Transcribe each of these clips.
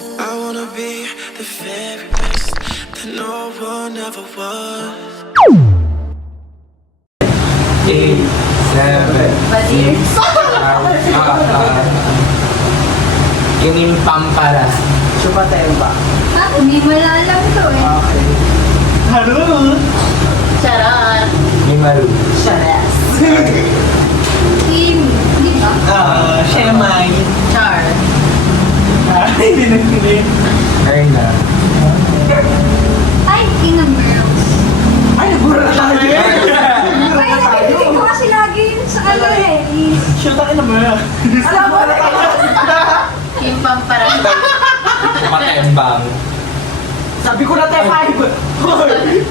I wanna be the very best that no one ever was. 8, 7, 6, yung pampara. Chupa temba. Hindi malalam to eh. Okay. Haru! Charot. Yung maru. Shares. Kim, di ba? Shemay. Char. Ay, binagpilin. Erna. Ay, King of Girls. Ay, nabura na tayo. Ay, nakikinig ko kasi lagi yun sa ano eh. Shoot ako na ba? Alam mo na Kim Pamparan. Matembang. Sabi ko na tayo 5.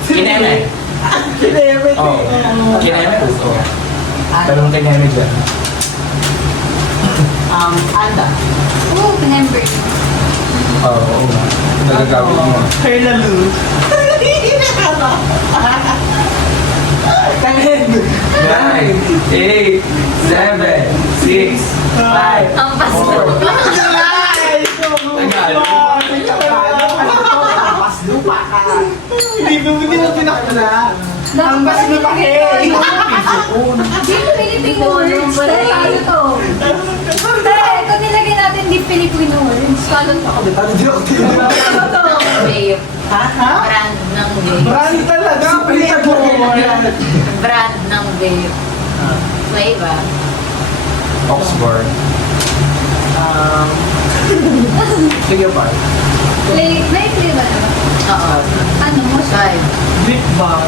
Kineme. Kineme. Oo. Kineme. Oo. Talong kineme dyan. Anda. Oo, remember. Oo. Nagagawin mo. Perla Luz. 10. 9, 8, 7, 6, 5, Ang pasto. 4. Tapos lupa ka. Hindi mo pinakala. Ang bas na pa Dito Filipino words. Tayo to. Ito nilagay natin di Filipino words. Kalo to. Ano to? Vape. Ha? Brand ng vape. Brand talaga. Brand ng vape. Flavor. Oxford. Sige pa. May flavor na ba? Oo. Ano mo siya? Big bar.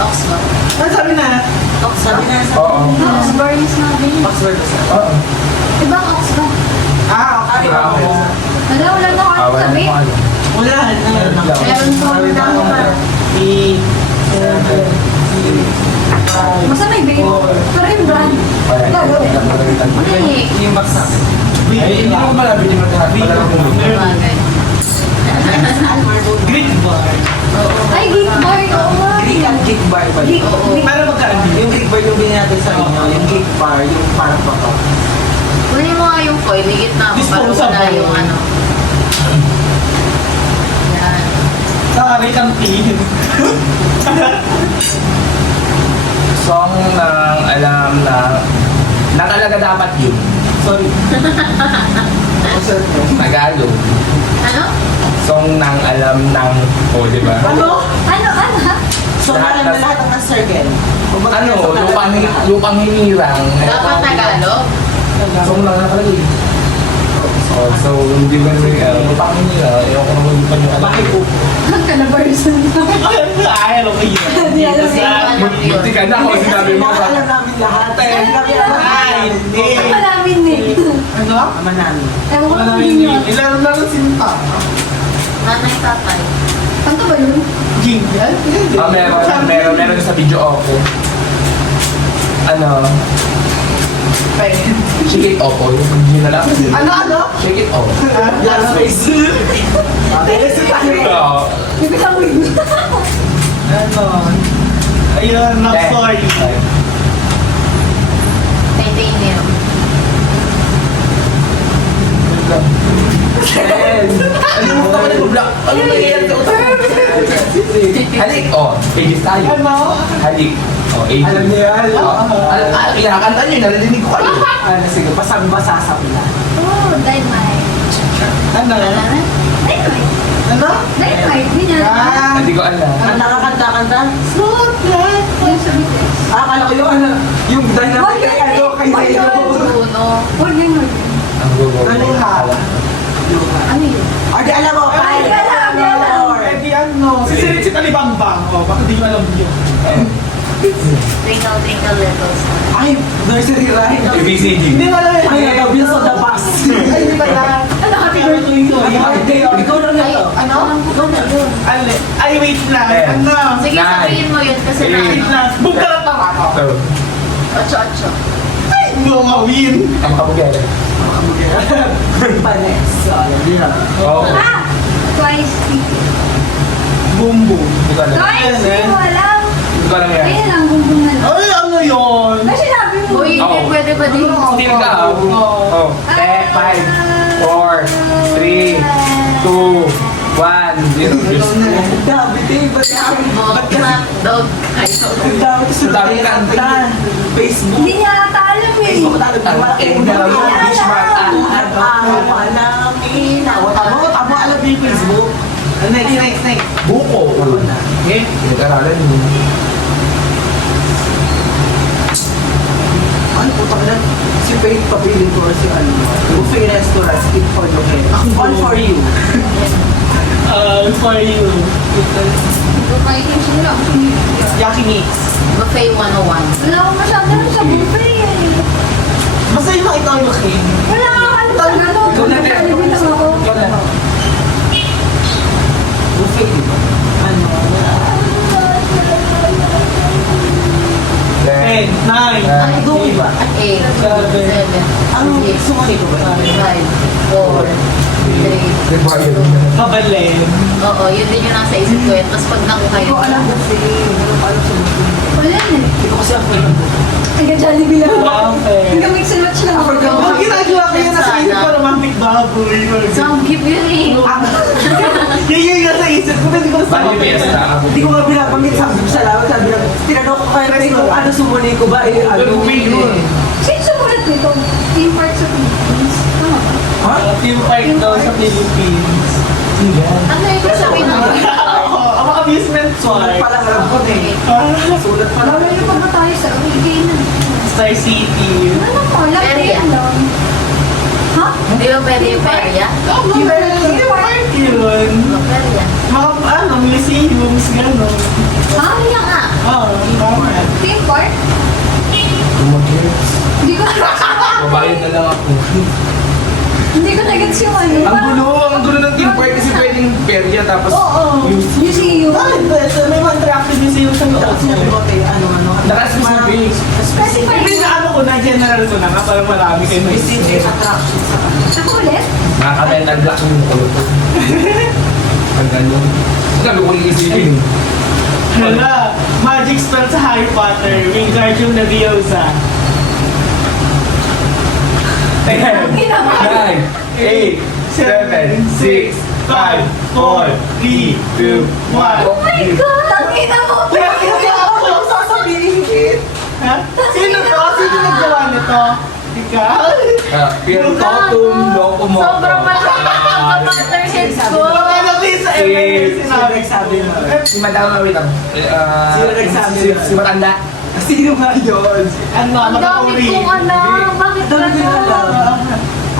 Oxford. Ano sabi na? Oxford. Oo. Oxford is not vape. Password. Oo. Ibang Oxford. Okay. Wala na ako Awal sa mo vape. ano. Wala. Meron po ang dami pa. 8, 7, 6, Basta may vape. Pero yung brand. Gagawin. Hindi. Yung box na. Ay, hindi mo pala binigyan mo lahat. Bagay. Greek bar. Ay, geek bar. Oo nga. Greek at geek bar ba Geek. yun? Pero magkano? Yung geek bar yung binili natin sa inyo, yung geek bar, yung parang baka. Kunin mo nga yung foil. Higit na ako. Para Disposable. wala yung ano. Yan. Sorry, kantin. Song ng alam na talaga dapat yun. Sorry. Tagalog. Ano? Song ng alam ng, di ba? Ano? Ano? Ha? So, alam na lahat ng circle. Ano, lupang hinirang. Dapat Tagalog. Song lang nakalagay. Oh, so, hindi ba naman lupang hinirang, ayaw ko naman lupang yung alam. Bakit po? Ang kalabarsan. Ay, alam ko yun. Hindi alam ko yun. Buti ka na ako, sinabi mo sa... Alam namin lahat. Ay, hindi. Ang malamin eh. Ano? Ama namin. Ewan ko Wala kung namin hindi yun. nyo. Ilaro na lang sinta. Nanay tatay. Kanto ba yun? Jingle? Meron sa video ako. Ano? Shake it off, yung na lang. Ano? Shake it off. Last face. Oo. Bibig ang wig. Ano? Ayun, love story. Titanium. Ano mo naman nag-block? Ano nangyayari sa utak? Halik, pages tayo. Ano? Halik. Ages. Alam niyo yan? Kinakanta nyo, narinig ko kayo. Sige, basasa ko lang. Oh, dynamite. Ano? Alam na? Dynamite. Ano? Dynamite. Ganyan. Hindi ko alam. Ang nakakanta-kanta? Smooth life. Yung sa bites. Akala ko yung ano, yung dynamic kay ano, kay Mayo. Bruno. Huwag yun, huwag yun. Ang gugo. Ano yung hala? Ano yun? O, di alam mo, Ay, alam, alam. Eh, di ano, si Talibambang. O, baka di nyo alam yun. Twinkle, twinkle, little star. Ay, nursery rhyme. ABCD. Hindi mo alam yun. Ay, Bills of the Past. Ay, hindi pala. Ano, happy birthday ko? Ikaw na Ay, ano? Ikaw na yun. Ay, wait lang. Ano? Sige, sabihin mo yun kasi na Wait ano. lang. Bugkarat lang ako. So, Ocho-ocho. Ay, bumawin. ang kabugere. Vanessa. Oo. Ah! Twice. Boom, boom. Hindi ko alam. Twice, hindi mo alam. Hindi ko alam yan. Ayun lang, bumbong na lang. Ay, ano yun? Ay, sinabi mo. Uy, Oo. pwede ba din? Still ka. Oh. 5, 4, 3, Diyos ko. Ang dami, te. Ba't ka? Dog. Ay, Ang dami sa Ang dami kanta. Facebook. Hindi niya ata alam eh. Facebook tayo. Tamo, alam niyo yung Facebook. Next. Buko. Eh, pinag-aralan mo. Ay, puta ka na. Si Faith pabiling ko si ano. Buffet restaurant, skip for the head. All for you. For you. Kahit sila ako sinipya. Yaki Mix. Buffet 101. Wala akong masyado sa buffet eh. Basta yung nakita ko yung Wala akong ano talaga. Ikaw na, Ter. Jollibee lang ako. Ikaw na. buffet, di ba? Ano? 10, 9, Ay, Go, iba. 8, 7, Ano? Sumali ko ba? 5, 4, 3. Kabalin. Oo, yun din yung nasa isip ko. Tapos pag nakuha Hindi ko yun, alam buffet. Hindi ko alam sa buffet. Wala na eh. Hindi ko kasi ako yung buffet. Taga Jollibee lang ako. Okay. Taga mix and match lang ako. Ang ginagawa ko yun nasa isip ko romantic baboy. Samgip yun eh. Yun yung nasa isip ko. Hindi ko nasa Bali, fiesta. Hindi ko nga binabanggit sa lawag. Sabi lang, tinanong ko kaya tayo kung ano sumuli ko ba? Eh, ano? Sino sumulat nito? Team Park sa Philippines. Tama ba? Ha? Team Park daw sa Philippines. Ano yung sabihin mo? Ang mga amusement sulat pa lang alam ko na eh. Sulat pa lang. Bawal yung pag tayo sa Uligay na. Star City. Ano mo? Lagyan lang. Ha? Di ba pwede yung perya? Team Park yun. Perya. Mga ano, museums, gano'n. Ha? Kaya nga. Oo, tama. Team Park? Hindi ko na-gets Mabayad na lang ako. Hindi ko na-gets yung ano. Ang gulo ng team park kasi pwedeng perya tapos Oo. Museum. Bakit ba? So, may mga interactive museum sa loob. Ano? Naka-specific. Specify Hindi mo. na ano ko na, general ko na nga, parang marami kayo may Specific attractions sa Ako ulit? Nakaka-mental block yung kulo ko. Pag gano'n. Ang gabi ko isipin. Hala, magic spell sa Harry Potter, Wingardium Leviosa. 10, 9, 8, 7, 6, 5, 4, 3, 2, 1. Oh my God! Tangina mo! ako sasabihin. Ha? Sino to? Sino naggawa nito? Ikaw? Pero totum, loko mo. Sobrang malaki ang Potterheads ko. Mga ano din sa ML sinabi. Nagsabi mo. Si Madam, wait lang. Sino nagsabi nun? Si Matanda. Sino ba yun? Ano, Ang dami kong anak. Bakit Dami ko na gano'n? alam.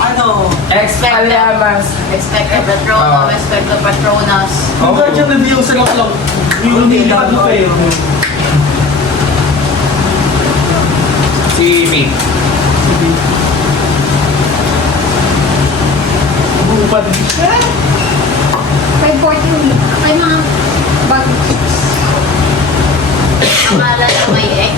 Ano? Expelliarmus. Expecto Patronum, Expecto Patronus. Wingardium Leviosa lang lang. Yung hindi ano kayo. Si Pete. Bupad. 540 ay mga bago. Pangalan na may X.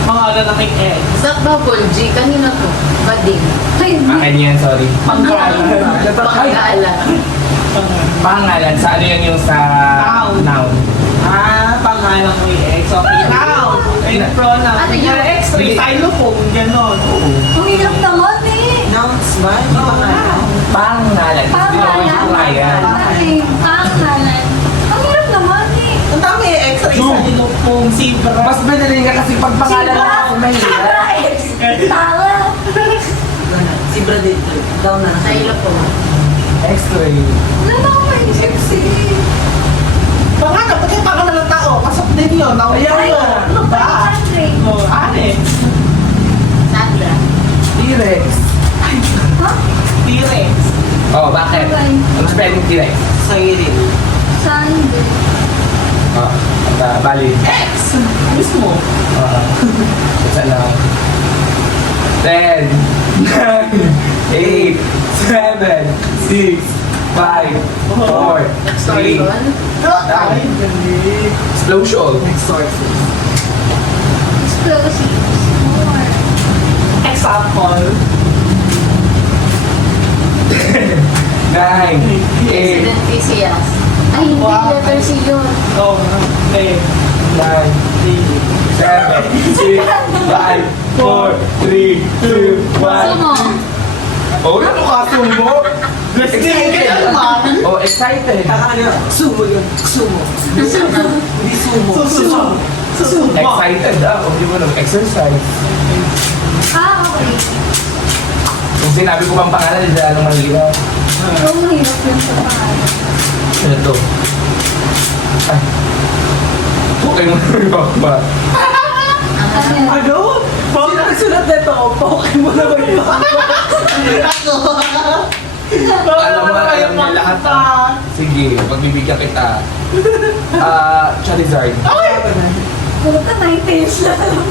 Mga ano na may X. Zach Bubble G. Kanina to. Bading. Ay, Akin yan, sorry. Panggalan. Pangalan, sa ano yan yung sa Noun. noun. Pangalan ko yung X. Okay, now. And pronoun. Ano yun? Yung X, xylophone, gano'n. ang hirap naman eh. Nouns ba? Hindi ba nga? Pangalan. Pangalan. Pangalan. Ang hirap naman eh. Ang dami extra isa. Xylophone, zebra. Mas madali nga kasi pag pangalan lang ako mahirap. Tanga. Si Bradley. Down na. Xylophone. X-ray. Wala na ako maisip si... Pangalan, pati pangalan ng tao. Pasok din yun. Nauyaw Ay, yun. Ano ba? Andre. Oh, Alex. Sandra. T-Rex. Ha? T-Rex. Oh, bakit? Okay. Ano spelling T-Rex? Sayiri. Sunday. Bali. X. Mismo. Isa lang. 10, 9, 8, 7, 6, 5, 4, 3. Extortion. Ay, galing. Explosion. Exorcist. Explosives. More. Example. 9, 8, President Pisias. Ay, hindi. Wow. Letter C yun. Oh, 10, 9, 3, 7, 6, 5, 4, 3, 2, 1. Sumo. Oh, ano kaso mo? Excited ba? Oh, excited. Ano, sumo yun. Sumo. Hindi sumo. Sumo. Sumo. Excited hindi mo nang exercise. Okay. Kung sinabi ko pang pangalan, hindi na anong mahirap. Pero mahirap yun sa pangalan. Ano to? Ay. Okay mo ba? Ano yun? Ano? Sino nagsulat nito? Pokemon na ba yun? Alam mo, alam niya lahat. Sige, pagbibigyan kita. Charizard. Puro ka 9 tails na lang.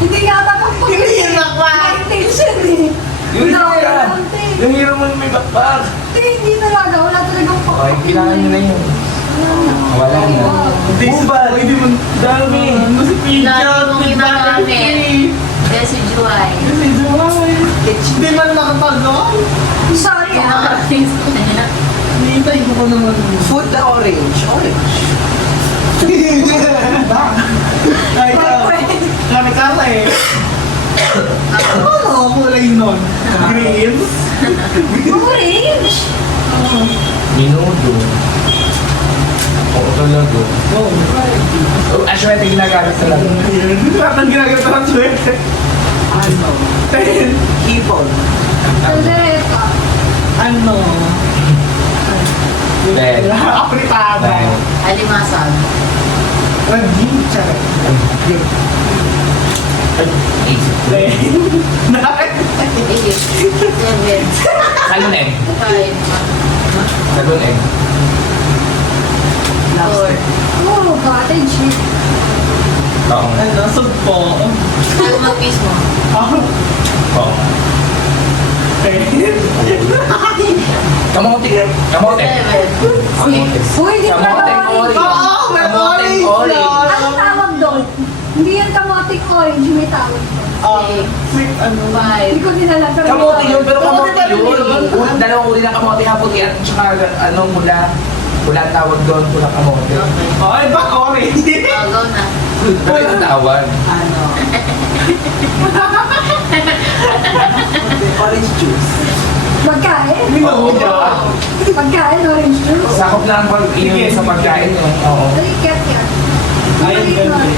Hindi nga tapos pag Hindi yun nakwa. 9 tails yan eh. Yung Wala hira. akong 9 tails. Yung hira mo may bakbak. Hindi talaga. Wala talagang Okay, kailangan nyo na yun. Wala na. Hindi mo dami. Ano si Pidgeot? Lagi mong Si iba Dante. namin. Desi Juay. Si Joy. Hindi man nakatagal. Sorry ah. Hinihintay ko pa naman. Food na orange. Orange. Ay, kami eh. Ano ang kulay nun? Green? Orange. Minudo. Oo talaga. Oh, aswete ginagamit sa lang. Lahat ang ginagawa ng swerte. Ano? Hipon. Kaldereta. Ano? Bed. Apritada. Bed. Alimasag. Ragin. Charot. Bed. Eight. Seven. Salon egg. Five. Salon egg. Four. Oh, cottage. Oo. Ano? Sugpo. Kalmang mismo. Oo. Kamote. Kamote. Seven. Kamote. Uy, hindi pa Kamote orange. orange. Oo, may Kamote orange. Anong tawag doon? Hindi yung kamoting orange, may tawag doon. Six, ano? Five. Hindi ko dinala. Pero Kamote yun, pero Kamote kamote pa rin yun. yun. Dalawang uri ng kamote ha, puti at saka mula. Wala ang tawag doon, pula kamote. Okay. Ay, back orange. Go na. Pero yung tawag. Ano? Orange juice. Pagkain? Oo. Pagkain, orange juice. Sakop na ang pag-inom sa pagkain. Oo. Aliket yan. Ayun, ganun.